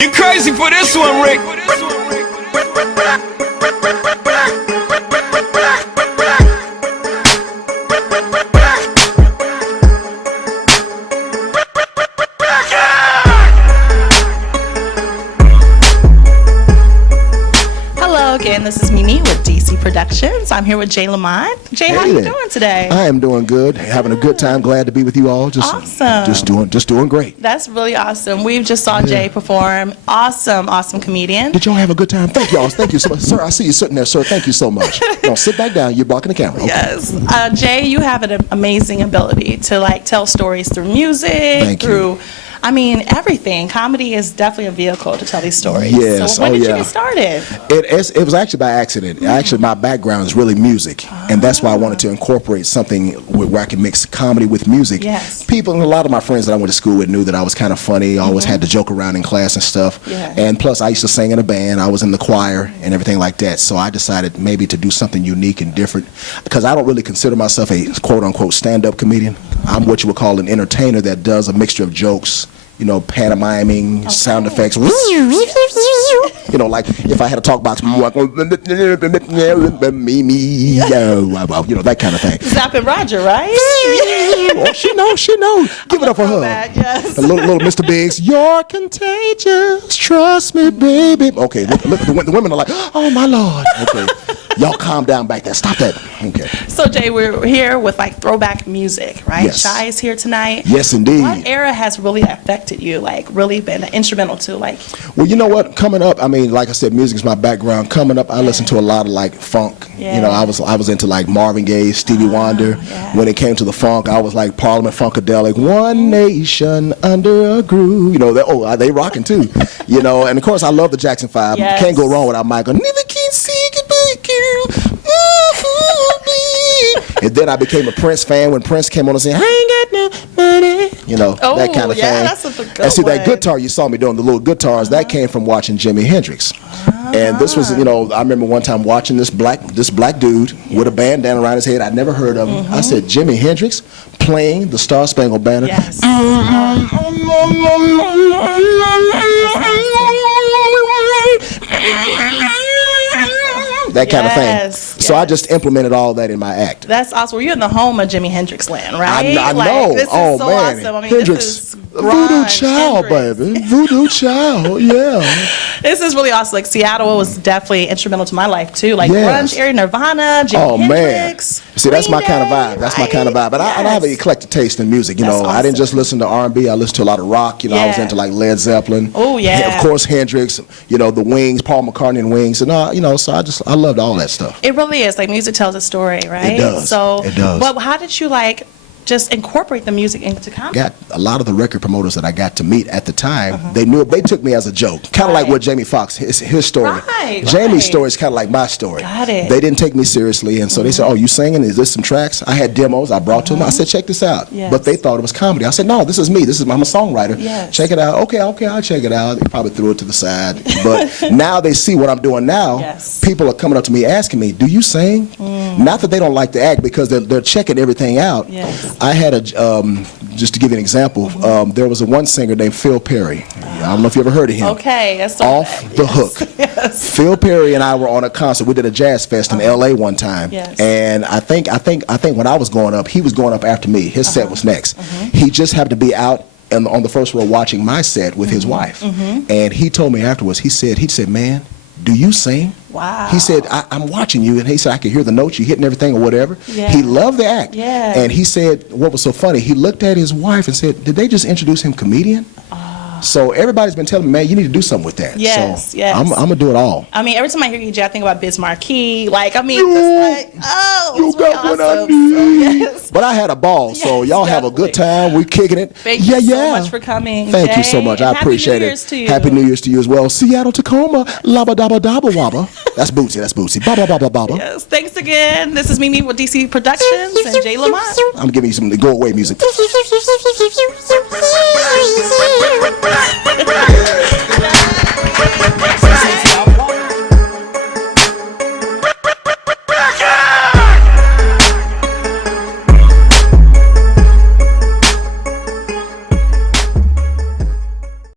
You crazy for this one, Rick? Hello again, this is Mimi with DC Productions. I'm here with Jay Lamont. Jay, how you doing today? I am doing good, having a good time. Glad to be with you all. Awesome. Just doing great. That's really awesome. We just saw Jay perform. Awesome comedian. Did y'all have a good time? Thank y'all. Thank you so much, sir. I see you sitting there, sir. Thank you so much. No, sit back down. You're blocking the camera. Okay. Yes, Jay, you have an amazing ability to like tell stories through music, Thank you. I mean, everything. Comedy is definitely a vehicle to tell these stories. Yes. So when did you get started? It was actually by accident. Actually, my background is really music, and that's why I wanted to incorporate something where I can mix comedy with music. Yes. People, and a lot of my friends that I went to school with knew that I was kind of funny. I always had to joke around in class and stuff. Yeah. And plus, I used to sing in a band. I was in the choir and everything like that. So I decided maybe to do something unique and different, because I don't really consider myself a quote-unquote stand-up comedian. I'm what you would call an entertainer that does a mixture of jokes, you know, pantomiming, sound effects. You know, like if I had a talk box, you know, that kind of thing. Zap and Roger, right? Oh, she knows. Give it up for her. Yes. A little Mr. Biggs. You're contagious. Trust me, baby. Okay, look, the women are like, oh my Lord. Okay, y'all calm down back there. Stop that. Okay. So Jay, we're here with like throwback music, right? Yes. Shy is here tonight. Yes, indeed. What era has really affected you? Like really been instrumental to like? Well, you know what? Coming up, I mean, like I said, music is my background. Coming up, I listened to a lot of like funk. Yeah. You know, I was into like Marvin Gaye, Stevie Wonder. Yeah. When it came to the funk, I was like Parliament Funkadelic, One Nation Under a Groove. You know, they rocking too. You know, and of course, I love the Jackson 5. Yes. Can't go wrong without Michael. Never can see goodbye, girl. And then I became a Prince fan when Prince came on and said, I ain't got no money. You know, that kind of thing. That's a good and see, one. that guitar you saw me doing, the little guitars, that came from watching Jimi Hendrix. And this was, you know, I remember one time watching this black dude with a bandana around his head. I'd never heard of him. I said, Jimi Hendrix playing the Star Spangled Banner. Yes. That kind of thing. Yes. So I just implemented all that in my act. That's awesome. Well, you're in the home of Jimi Hendrix land, right? I like, know. This is oh so man, awesome. I mean, Hendrix, this is Voodoo grunge, Child, Hendrix. baby, Voodoo Child, yeah. This is really awesome. Like Seattle was definitely instrumental to my life too. Like Yes. grunge area, Nirvana, Jimi Hendrix. See, that's my Green kind of Day, vibe. That's my kind of vibe. But I have an eclectic taste in music. You That's know, I didn't awesome. just listen to R&B. I listened to a lot of rock. You know, I was Yeah. into like Led Zeppelin. Oh, yeah. Of course, Hendrix. You know, the Wings, Paul McCartney and Wings, and you know, so I loved all that stuff. It really is. Like music tells a story, right? It does. So, It does. But how did you like just incorporate the music into comedy? Got a lot of the record promoters that I got to meet at the time. They took me as a joke, kind of like Right. what Jamie Foxx, his story. Right, Jamie's right. story is kind of like my story. Got it. They didn't take me seriously, and so they said, "Oh, you singing? Is this some tracks?" I had demos. I brought to them. I said, "Check this out." Yes. But they thought it was comedy. I said, "No, this is me. I'm a songwriter. Yes. Check it out." Okay, I'll check it out. They probably threw it to the side. But now they see what I'm doing now. Yes. People are coming up to me asking me, "Do you sing?" Not that they don't like the act, because they're checking everything out. Yes. I had just to give you an example, there was one singer named Phil Perry. I don't know if you ever heard of him. Okay, that's Off the Hook. Yes. Phil Perry and I were on a concert. We did a jazz fest in L.A. one time. Yes. And I think when I was going up, he was going up after me. His set was next. He just happened to be out on the first row watching my set with his wife. And he told me afterwards, he said, "Man, do you sing?" Wow. He said, I'm watching you. And he said, I could hear the notes, you hitting everything or whatever. Yeah. He loved the act. Yeah. And he said, what was so funny, he looked at his wife and said, did they just introduce him comedian? So everybody's been telling me, man, you need to do something with that. Yes, so yes. I'm going to do it all. I mean, every time I hear you, Jay, I think about Biz Markie. Like, I mean, You- just like, oh, You it's really got what I awesome. need. So, yes. But I had a ball, so Yes, y'all have a good time. We're kicking it. Thank you so much for coming, Thank you Jay, so much. and I Happy appreciate New it. Year's to you. Happy New Year's to you as well. Seattle, Tacoma, labba dabba dabba wabba. That's Bootsy. That's Bootsy. Ba ba ba ba ba. Yes, thanks again. This is Mimi with DC Productions and Jay Lamont. I'm giving you some go away music.